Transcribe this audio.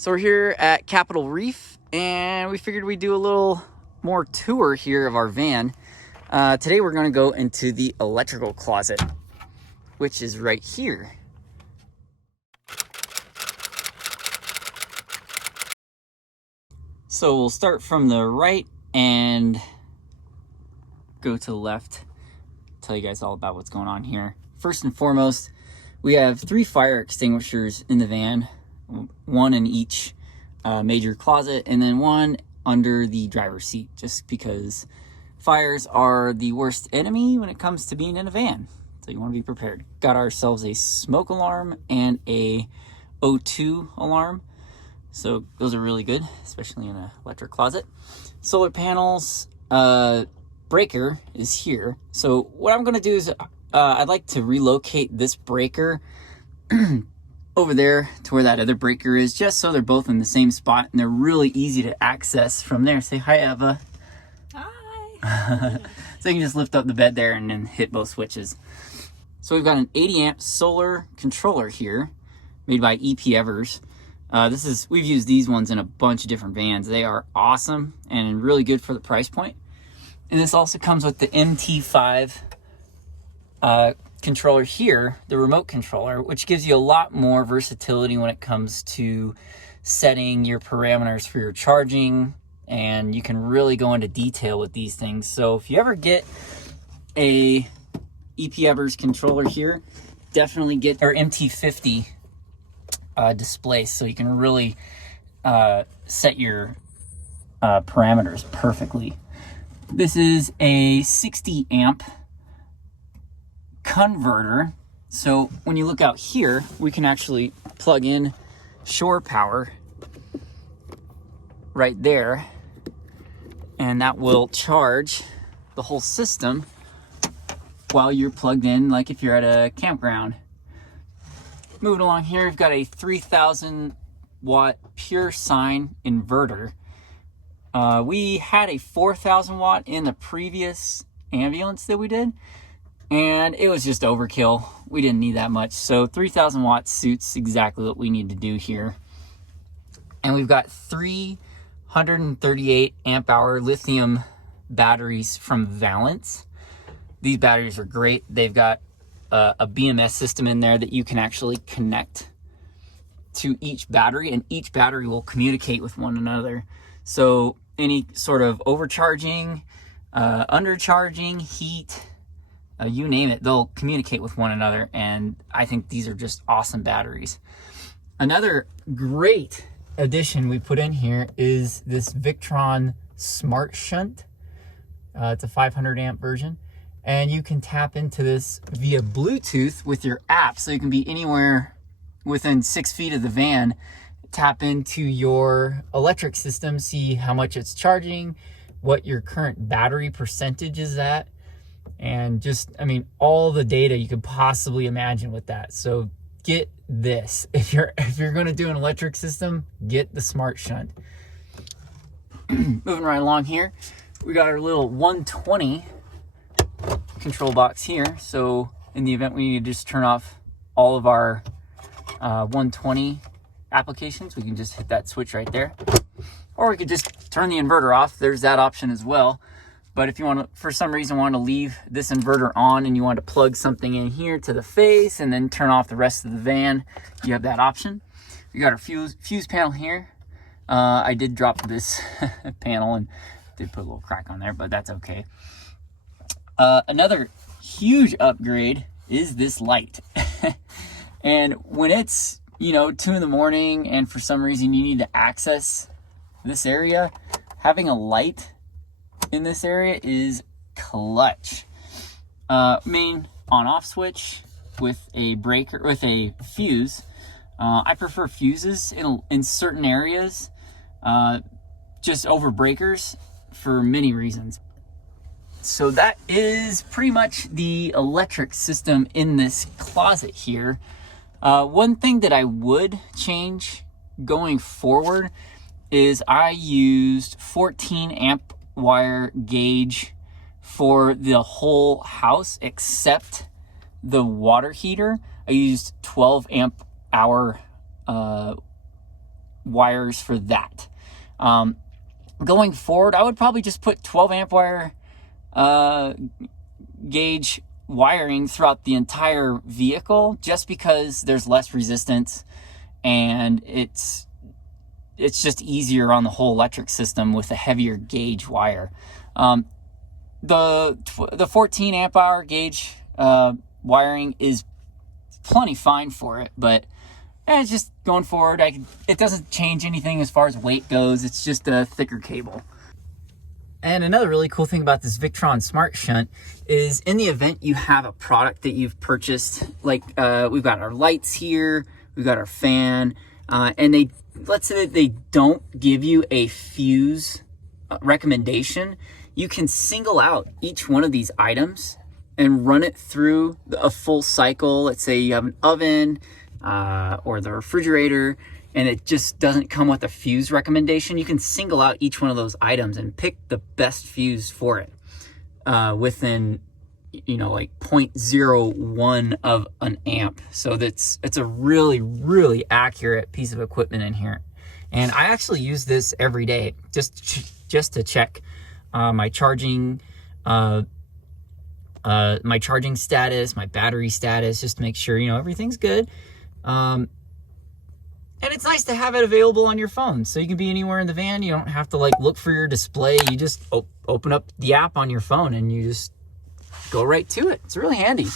So we're here at Capitol Reef, and we figured we'd do a little more tour here of our van. Today we're going to go into the electrical closet, which is right here. So we'll start from the right and go to the left. Tell you guys all about what's going on here. First and foremost, we have 3 fire extinguishers in the van, one in each major closet, and then one under the driver's seat, just because fires are the worst enemy when it comes to being in a van. So you want to be prepared. Got ourselves a smoke alarm and a O2 alarm. So those are really good, especially in an electric closet. Solar panels, breaker is here. So what I'm going to do is I'd like to relocate this breaker over there to where that other breaker is, just so they're both in the same spot and they're really easy to access from there. Say hi, Eva. Hi. So you can just lift up the bed there and then hit both switches. So we've got an 80 amp solar controller here made by Evers. We've used these ones in a bunch of different vans. They are awesome and really good for the price point. And this also comes with the MT5 controller here, the remote controller, which gives you a lot more versatility when it comes to setting your parameters for your charging, and you can really go into detail with these things. So if you ever get a Evers controller here, definitely get our MT50 display, so you can really set your parameters perfectly. This is a 60 amp converter. So when you look out here, we can actually plug in shore power right there, and that will charge the whole system while you're plugged in, like if you're at a campground. Moving along here, we've got a 3,000 watt pure Sine inverter. We had a 4,000 watt in the previous ambulance that we did, and it was just overkill. We didn't need that much. So 3,000 watts suits exactly what we need to do here. And we've got 338 amp hour lithium batteries from Valence. These batteries are great. They've got a BMS system in there that you can actually connect to each battery, and each battery will communicate with one another. So any sort of overcharging, undercharging, heat, you name it, they'll communicate with one another, and I think these are just awesome batteries. Another great addition we put in here is this Viktron Smart Shunt. It's a 500 amp version, and you can tap into this via Bluetooth with your app, so you can be anywhere within 6 feet of the van, tap into your electric system, see how much it's charging, what your current battery percentage is at, and just, I mean, all the data you could possibly imagine with that. So get this. If you're going to do an electric system, get the Smart Shunt. Moving right along here, we got our little 120 control box here. So in the event we need to just turn off all of our 120 applications, we can just hit that switch right there. Or we could just turn the inverter off. There's that option as well. But if you want to, for some reason, want to leave this inverter on and you want to plug something in here to the face and then turn off the rest of the van, you have that option. We got our fuse panel here. I did drop this panel and did put a little crack on there, but that's okay. Another huge upgrade is this light. And when it's, 2 in the morning and for some reason you need to access this area, having a light in this area is clutch. Main on-off switch with a breaker, with a fuse. I prefer fuses in certain areas, just over breakers for many reasons. So that is pretty much the electric system in this closet here. One thing that I would change going forward is I used 14 amp wire gauge for the whole house except the water heater. I used 12 amp hour wires for that. Going forward, I would probably just put 12 amp wire gauge wiring throughout the entire vehicle, just because there's less resistance and it's just easier on the whole electric system with a heavier gauge wire. The 14 amp hour gauge wiring is plenty fine for it, but it's just going forward. It doesn't change anything as far as weight goes. It's just a thicker cable. And another really cool thing about this Viktron Smart Shunt is, in the event you have a product that you've purchased, like we've got our lights here, we've got our fan, and let's say that they don't give you a fuse recommendation, you can single out each one of these items and run it through a full cycle. Let's say you have an oven or the refrigerator, and it just doesn't come with a fuse recommendation. You can single out each one of those items and pick the best fuse for it within, like 0.01 of an amp. So it's a really, really accurate piece of equipment in here. And I actually use this every day just to check my charging status, my battery status, just to make sure, everything's good. And it's nice to have it available on your phone, so you can be anywhere in the van. You don't have to look for your display. You just open up the app on your phone and you just go right to it. It's really handy.